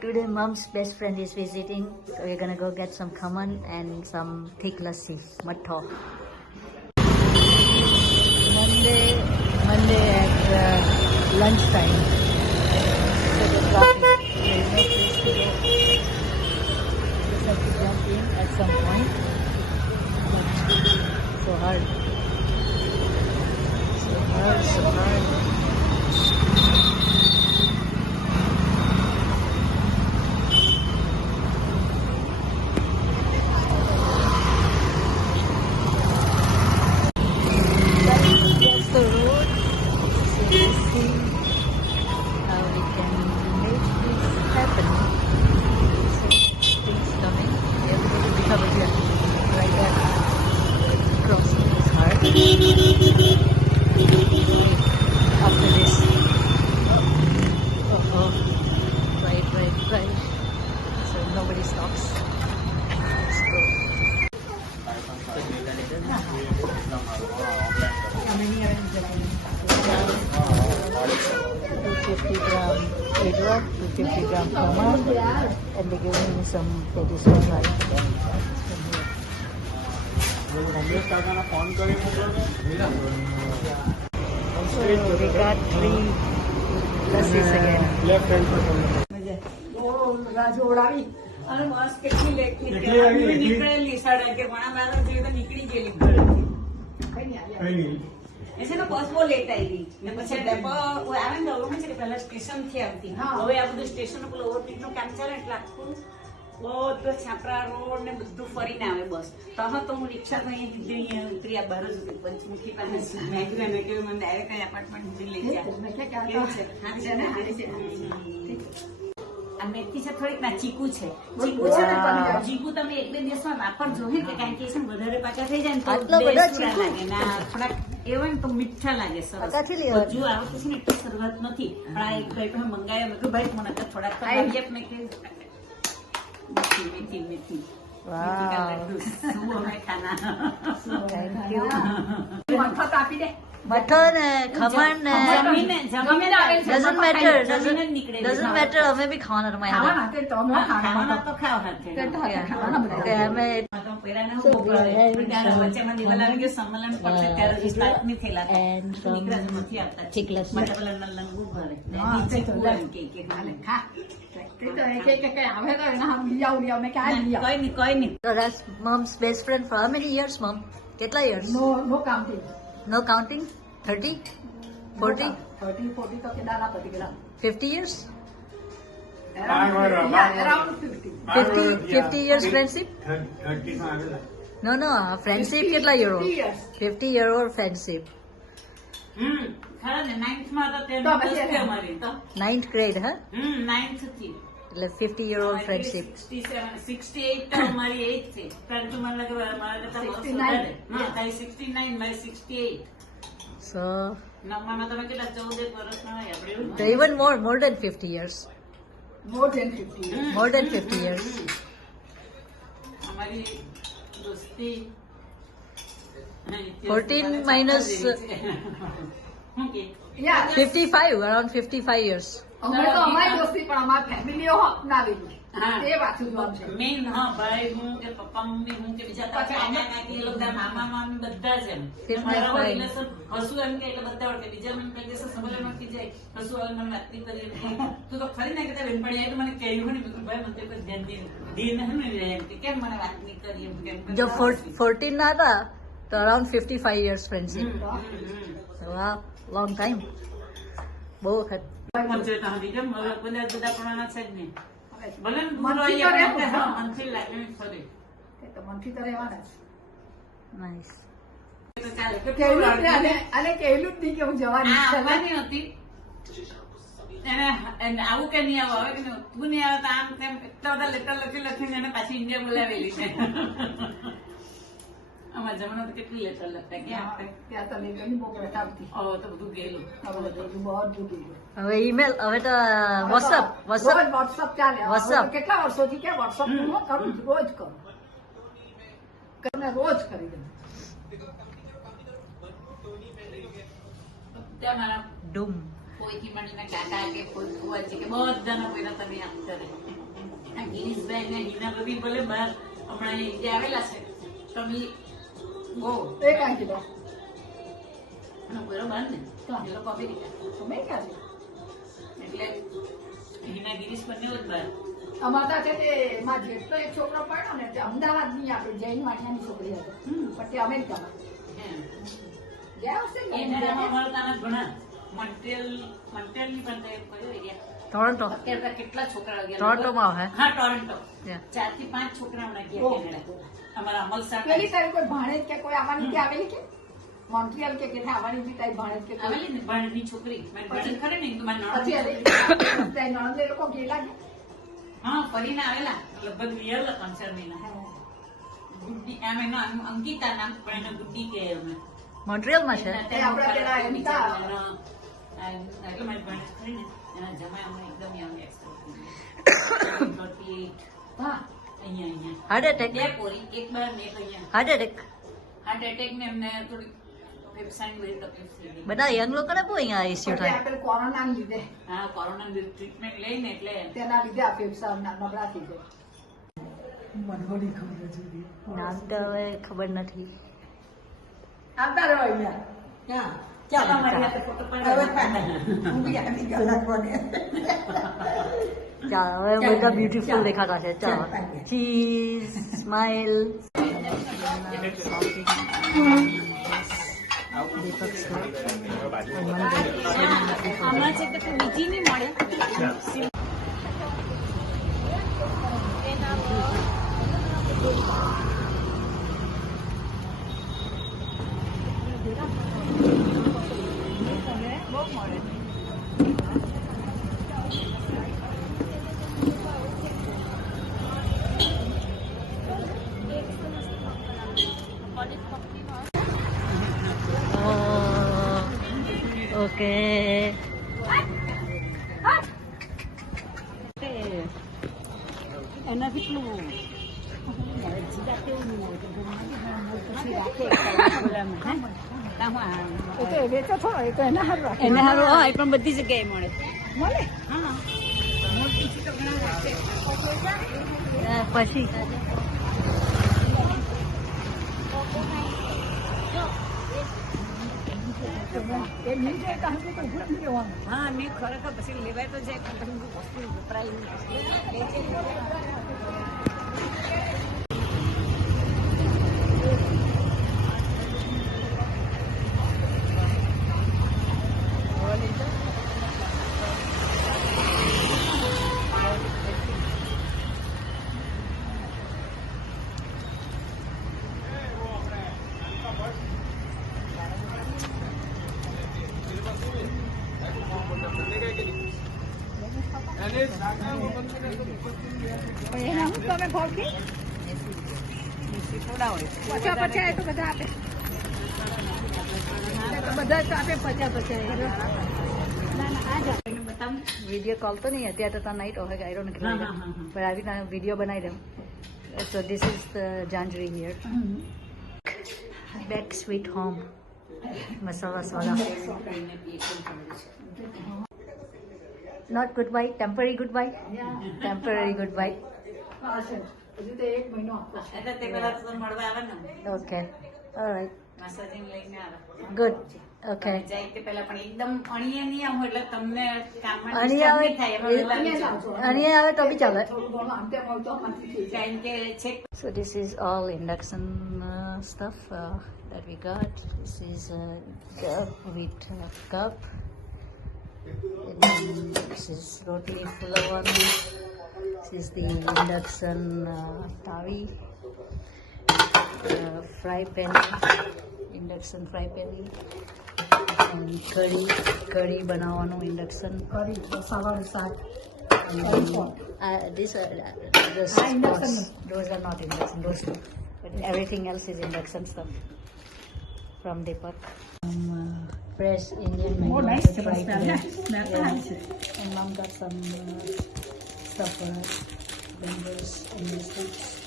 Today mom's best friend is visiting, so we're gonna go get some khaman and some thick lassi, matho. Monday at lunchtime. So the traffic, there is no place to go. Just have to jump in at some point. But so hard. So hard. The road, so let's see how we can make this happen. So things coming, everybody will cover here like that. Crossing is hard. After this, right. So nobody stops. Let's go. How many are in Japanese? 250 gram Edra, 250 gram Khaman, and they give me some traditional rice. Also, we got 3 lassis again. Left hand. અને બસ કેટલી late નીકળેલી 11:30 12 જેવી તો નીકળી ગયેલી ઘરેથી. છે ને બસ બહુ લેટ આવી ને પછી ડેપો આવે ને તો છે કે પહેલા સ્ટેશન થી આવતી હવે આ બધું સ્ટેશન ઉપર ઓવરબ્રિજ નું કામ ચાલે એટલે આખું બધું છાપરા રોડ ને બધું ફરીને આવે બસ તો હું રિક્ષા તો અહીંયા દીધી ઉતરી આ બહાર જ હતી પંચમુખી પાસે મેં કીધું મને ડાયરેક્ટ અહીં એપાર્ટમેન્ટ સુધી લઈ ગયા આ મેથી છે થોડીક ના ચીકુ છે ચીકુ તમે 1-2 દિવસમાં વાપરજો હે કે કારણ કે છે વધારે પાછા થઈ જાય ને તો લાગે ના થોડાક એ હોય ને તો મીઠા લાગે સરસ હજુ આ વખતે છે ને એટલી શરૂઆત નથી પણ આ એક ભાઈ પણ મંગાવ્યા મેં કહ્યું ભાઈ મને થોડાક તો આપીએ મેં કીધું મેથી મઠન ખમણ doesn't matter અમે બી ખાવાના So that's mom's best friend for how many years, mom? કેટલા years? No counting. No counting? 30? 40? 30-40 તો કેટલા ના પતી ગયા 50 years? around 50. 50 years friendship? 30 No, friendship કેટલા year old? 50 year old friendship. ખરા ને 9th માં તો તે અમારી તો 9th grade, huh? 9th થી એટલે 50 year old friendship. 68 તો અમારી 8 થી પરંતુ મને લાગે મારા કરતા 69 હા તારી 69 મારી 68 So નમ્મામાં તમે કેટલા 14 વર્ષના હોય આપણે so even more than 50 years. more than 50 years. More than 50 years. અમારી દોસ્તી 14 minus 55, around 55 years. અમે તો અમારી દોસ્તી પણ અમારી ફેમિલીઓ અપનાવેલી તે વાંચું છે મેન હા ભાઈ હું કે પપ્પા મમ્મી હું કે બીજા કાકા કાકી એ લોકો મામા મામી બધા જ એમ મારા રિલેશન હસુ એમ કે એટલે બધા ઓળખે બીજા મને કઈ દિવસ સંભળે નથી જાય હસુ આવે મને વાત નહીં કરી તું તો ખરી ના કહેતા બેનપણી આવી તો મને કહ્યું ને ભાઈ મને કોઈ ધ્યાન દીન ને એમ કે કેમ મને વાત નહીં કરી એમ કેમ જો 14 ના હતા તો around 55 years friendship. Wow, long time. બહુ વખત nice. આવું કે નહીં આવું હવે તું નહીં આવે તો આમ તેમ એટલા બધા લેટર લખીને એને પાછી ઇન્ડિયા બોલાવેલી છે અમારા જમાના તો કેટલી લેટર લખતા ક્યાં તો બધું ગયેલું હવે ઈમેલ હવે તો વોટ્સઅપ ચાલે WhatsApp. કેટલા વર્ષોથી કે વોટ્સઅપ હું કરું રોજ કરું રોજ કરી દઉં ત્યાં મારા ડૂમ કોઈથી મને કાકા કે કોઈ ફુવાજી કે બધાનો પહેલા તમે આમ કરે ગિરીશભાઈ ને હિના બબી ભલે બહાર હમણાં ઇન્ડિયા આવેલા છે તમે ગો એ કાંઈ કીધું બરોબર ને એ લોકો અમેરિકા તમે ક્યાં છે એટલે હિના ગિરીશ બંને જ બહાર અમારા છે તે માં જેટલો એક છોકરો પડ્યો ને તે અમદાવાદની આપણે જૈન વાણિયાની છોકરી હતી પણ તે અમેરિકામાં ગયા હશે ને ટોરન્ટો કેટલા છોકરા ટોરન્ટોમાં હે હા ટોરન્ટો Yeah. 4 થી 5 છોકરા હમણાં ગયા કેનેડા અમારા અમલ સાહેબ પેલી તારી કોઈ ભાણેજ કે કોઈ આવવાની કે આવેલી કે મોન્ટ્રીયલ કે આવવાની હતી તારી ભાણેજ કે કોઈ? આવેલી ને ભણની છોકરી મારી ભણ ખરે ને તો મારી પછી નણંદ તારી નણંદે લોકો ગયેલા કે હા ફરીને આવેલા લગભગ રિયલ 3-4 મહિના ગુડ્ડી આમ એનો અંકિતા નામ પણ એને ગુડ્ડી કહે અમે મોન્ટ્રીયલમાં છે એ આપણા પેલા અનિતા. એટલે મારી ભણ ખરી ને એના જમાઈ અમે એકદમ યંગ એક્સપર્ટ હા અહીંયા હાર્ટ એટેક બે પોરી એક બાર ને એક અહીંયા હાર્ટ એટેક હાર્ટ એટેક ને એમને થોડી ફેફસાની બધી તકલીફ થઈ ગઈ બધા યંગ લોકોને બહુ અહીંયા આઈસીયુ પછી થાય આ પેલું કોરોનાના લીધે હા કોરોના ટ્રીટમેન્ટ લઈને એટલે તેના લીધે આ ફેફસા નબળા થઈ ગયા નામ તો હવે ખબર નથી આવતા રહો અહીંયા ક્યાં ચાલો મારી હાથે ફોટો પાડી ચાલો હવે બધા બ્યુટીફુલ દેખાતા છે ચાલો ચીઝ સ્માઇલ દીપક સર આમાં છે તો બીજી નહીં મળે ઓકે એનાથી પેલું વેચો છો એ તો એના હારું રાખે એને હારું હા એ પણ બધી જગ્યાએ મળે મળે હા પછી એ નહીં જાય તો આપણે તો ઉભું જ નહીં રહેવાનું. હા મેં ખરેખર પછી લેવાય તો જાય પણ પછી વસ્તુ વપરાય પણ એના શું તમે ભાવ કે થોડા હોય 50 એ તો બધા આપે તો બધા તો આપે 50 ના ના આ જ બતાવું વિડીયો કોલ તો નહીં અત્યારે તો નાઇટ હોगा आई डोंट नो पर अभी ना वीडियो बनाई दम so this is the janjari here back sweet home masala soda not goodbye temporary goodbye temporary goodbye હજુ તો 1 મહિનો આપતો એટલે તે પેલા તો મળવા આવે ને okay all right મસાજીને લઈને આવે good okay જાય તે પહેલા પણ એકદમ અણીએ નહીં આવું એટલે તમને કામમાં અણી disturb આવે નહીં થાય એમાં વેલા આવી જાઓ. અણી આવે તો બી ચાલે થોડું ઘણું આમ તેમ હોય તો આમાંથી થઈ જાય. કારણ કે છેક So this is all induction stuff that we got. This is jug with cup. And then this is rotary fuller one. This is the induction tawi, fry pan, induction fry pan, and curry banawano induction. કરી સવારે 7 Those induction. pots, those are not induction, those two. But everything else is induction stuff from Deepak. Fresh Indian mango. Oh, nice. to try today. Smell Yeah. nice. And mom got some stuff for us, bambos and biscuits.